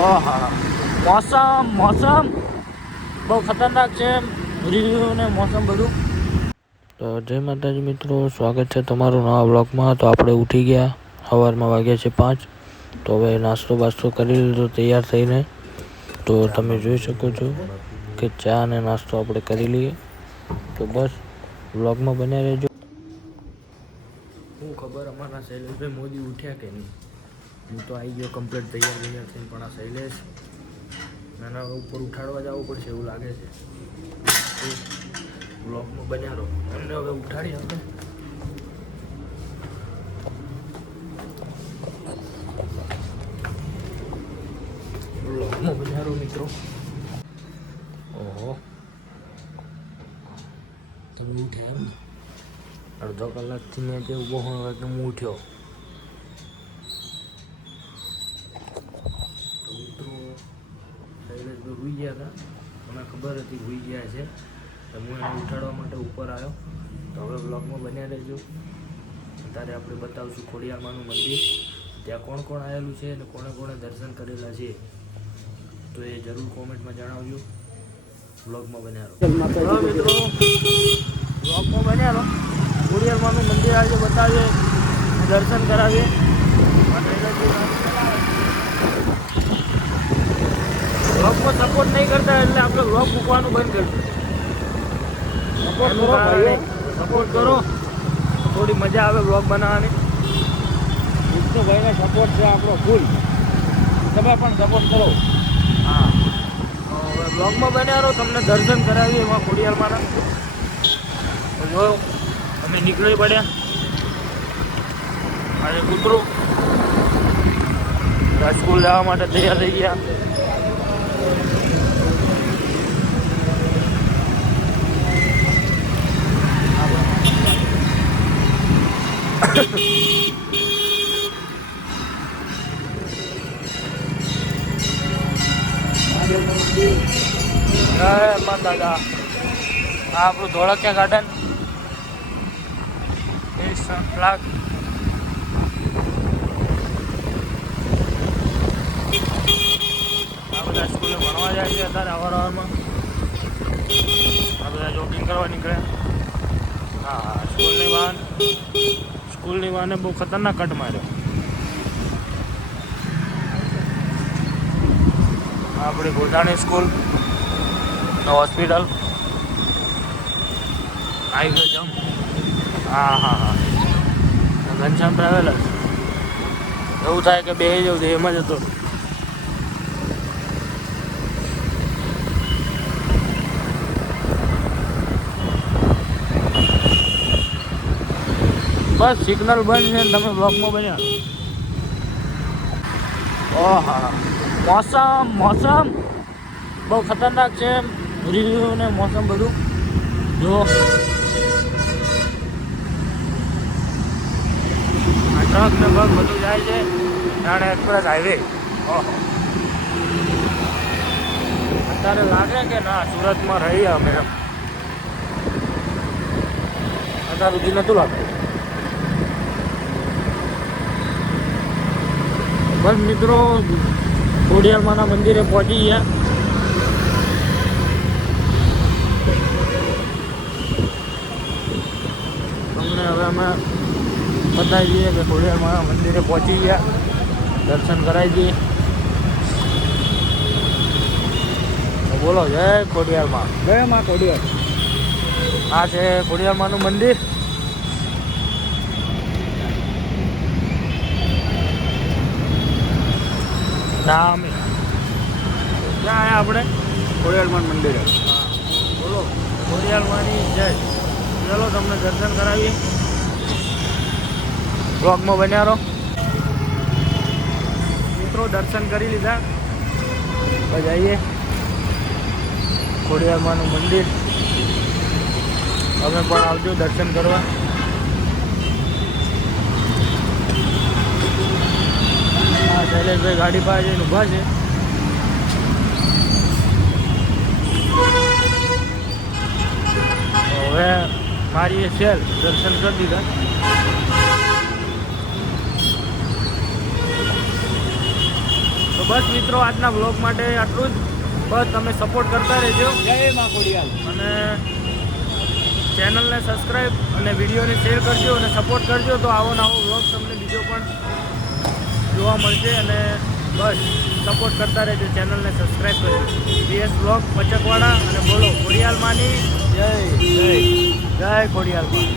ઓહા મોસમ બહુ ખતરનાક છે. રિવ્યુ ને મોસમ બધું. તો જય માતાજી મિત્રો, સ્વાગત છે તમારું નવા બ્લોગમાં. તો આપણે ઉઠી ગયા, સવારમાં વાગ્યા છે 5. તો હવે નાસ્તો બાસ્તો કરી લીધો તૈયાર થઈને. તો તમે જોઈ શકો છો કે ચા અને નાસ્તો આપણે કરી લઈએ. તો બસ બ્લોગમાં બન્યા રહેજો. શું ખબર અમારા શૈલેષભાઈ મોદી ઉઠ્યા કે નહીં. હું તો આવી ગયો કમ્પ્લીટ તૈયાર થઈને, પણ આ શૈલેષ નાના ઉપર ઉઠાડવા જવું પડશે એવું લાગે છે. બ્લોગમાં બન્યા રહો, એમને હવે ઉઠાડી આપણે. બ્લોગમાં બન્યા રહો મિત્રો. ઓહો, તમે ઉઠ્યા એમ? અડધો કલાકથી મેં જે ઊભો હોય એટલે હું ઉઠ્યો. તો મિત્રો શૈલેષભાઈ હોઈ ગયા હતા, મને ખબર હતી હોઈ ગયા છે, તો હું એને ઉઠાડવા માટે ઉપર આવ્યો. તો હવે બ્લોગમાં બન્યા રહેજો. અત્યારે આપણે બતાવશું ખોડિયારમાંનું મંદિર, ત્યાં કોણ કોણ આવેલું છે અને કોણે કોણે દર્શન કરેલા છે, તો એ જરૂર કોમેન્ટમાં જણાવજો. બ્લોગમાં બન્યા રહો મિત્રો, બ્લોગમાં બન્યા રહો. ખોડિયારમાંનું મંદિર આજે બતાવીએ, દર્શન કરાવીએ. બ્લોગમાં સપોર્ટ નહીં કરતા એટલે આપણે બ્લોગ મૂકવાનું બંધ કરીશું. સપોર્ટ કરો, થોડી મજા આવે બ્લોગ બનાવવાની. વિષ્ણુભાઈને સપોર્ટ છે આપણો ફૂલ, તમે પણ સપોર્ટ કરો. હા, હવે બ્લોગમાં બન્યા રહો, તમને દર્શન કરાવીએ એમાં ખોડિયારમાંના. તો જો અમે નીકળી પડ્યા. અને કૂતરો સ્કૂલ જવા માટે તૈયાર થઈ ગયા. દાદા, આ આપણું ધોળકિયા ગાર્ડન, ફ્લાગ. આ બધા સ્કૂલે ભણવા જાય છે અત્યારે અવારવારમાં. આ બધા જોગિંગ કરવા નીકળ્યા. હા, સ્કૂલની વાને બહુ ખતરનાક કટ માર્યો. આપણી ગોધાણી સ્કૂલ, હોસ્પિટલ આવી ગયો જમ. હા હા હા, ઘનશ્યામ ટ્રાવેલર્સ. એવું થાય કે બે જવું એમ જ હતો. બસ સિગ્નલ બંધ છે ને તમે બ્લોકમાં બન્યા. ઓહા, મોસમ બહુ ખતરનાક છે. રિવ્યુ ને મોસમ બધું જો. આ ટ્રક ને બગ બધું જાય છે. જાણે એક્સપ્રેસ હાઈવે. અત્યારે લાગે કે ના સુરતમાં રહીએ અમે. અત્યાર સુધી નહોતું લાગતું. બસ મિત્રો, ખોડિયારમાંના મંદિરે પહોંચી ગયા. તમને હવે અમે બતાવી દઈએ કે ખોડિયારમાંના મંદિરે પહોંચી ગયા, દર્શન કરાવી દઈએ. બોલો જય ખોડિયારમાં. જય માં ખોડિયાર. આ છે ખોડિયારમાંનું મંદિર. નામ ક્યાં આવ્યા આપણે? ખોડિયારમાંનું મંદિર. હા, બોલો ખોડિયારમાંની જય. ચાલો તમને દર્શન કરાવીએ. બ્લોગમાં બન્યા રહો મિત્રો. દર્શન કરી લીધા, તો જઈએ ખોડિયારમાંનું મંદિર. તમે પણ આવજો દર્શન કરવા. શૈલેષભાઈ ગાડી પાસે જઈને ઊભા છે. હવે મારી એ સેલ દર્શન કરી દીધા. તો તો બસ મિત્રો આજના વ્લોગ માટે આટલું જ. બસ તમે સપોર્ટ કરતા રહેજો જય માં ખોડિયાલ. અને ચેનલને સબસ્ક્રાઈબ અને વિડીયોને શેર કરજો અને સપોર્ટ કરજો તો આવો નવો વ્લોગ તમને બીજો પણ જોવા મળશે. અને બસ સપોર્ટ કરતા રહેજો, ચેનલને સબસ્ક્રાઈબ કરજો. બીએસ વ્લોગ પચકવાડા અને બોલો ખોડિયાલ માની જય જય ખોડિયાલ માં.